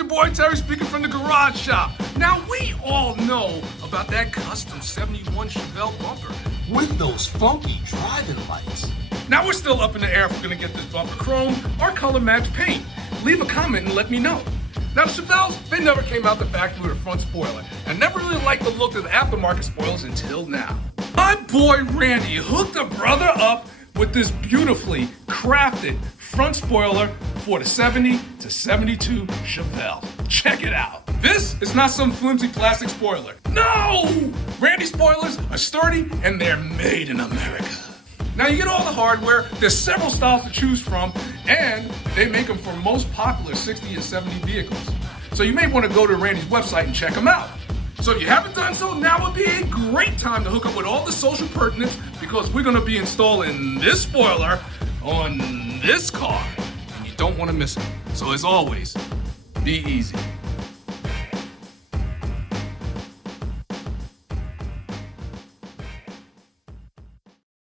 your boy Terry speaking from the garage shop. Now, we all know about that custom 71 Chevelle bumper with those funky driving lights. Now, we're still up in the air if we're gonna get this bumper chrome or color match paint. Leave a comment and let me know. Now, the Chevelles, they never came out the factory with a front spoiler and never really liked the look of the aftermarket spoilers until now. My boy Randy hooked a brother up with this beautifully crafted front spoiler for the 70 to 72 Chevelle. Check it out. This is not some flimsy plastic spoiler. No! Randy spoilers are sturdy and they're made in America. Now you get all the hardware, there's several styles to choose from, and they make them for most popular 60 and 70 vehicles. So you may want to go to Randy's website and check them out. So if you haven't done so, now would be a great time to hook up with all the social pertinence because we're going to be installing this spoiler on this car. And you don't want to miss it. So as always, be easy.